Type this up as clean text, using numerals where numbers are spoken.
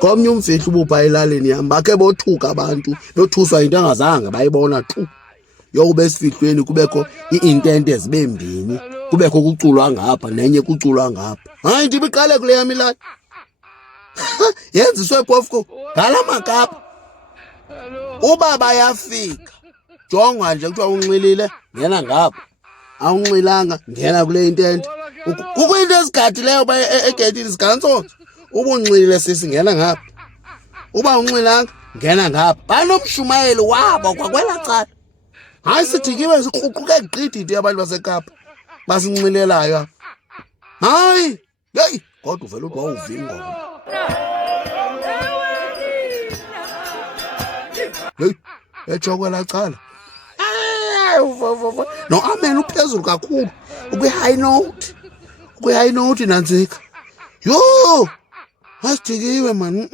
Komnye umfihlo ubupha elalini yam bakhe bothuka abantu bothuswa into angazange bayibona tu. Yokube esifihlweni kubekho iintente zibe mbini, kubekho kuculwa ngapha nenye kuculwa ngapha. Hayi ndibe iqale kule yam ilali. Yenziswe phofu ngala makapa. Uba bayafika jonga nje kuthiwa unxilile ngena ngapha, awunxilanga ngena kule intente. Kukho into ezigadileyo uba egedini zigantsoza. Uba unxilile sisi ngena ngapha, uba unxilanga ngena ngapha. Banomshumayeli wabo kwakwela cala. Hayi sidikiwe sikruquke gqididi abantu baseKapa basinxilelayo apha. Hayi yeyi kodwa uvele uthi wawuvile ngoma. Heyi etsho kwela cala. No-amen uphezulu kakhulu ukwi-high note, ukwi-high note nantsika. Yho asidikiwe mani.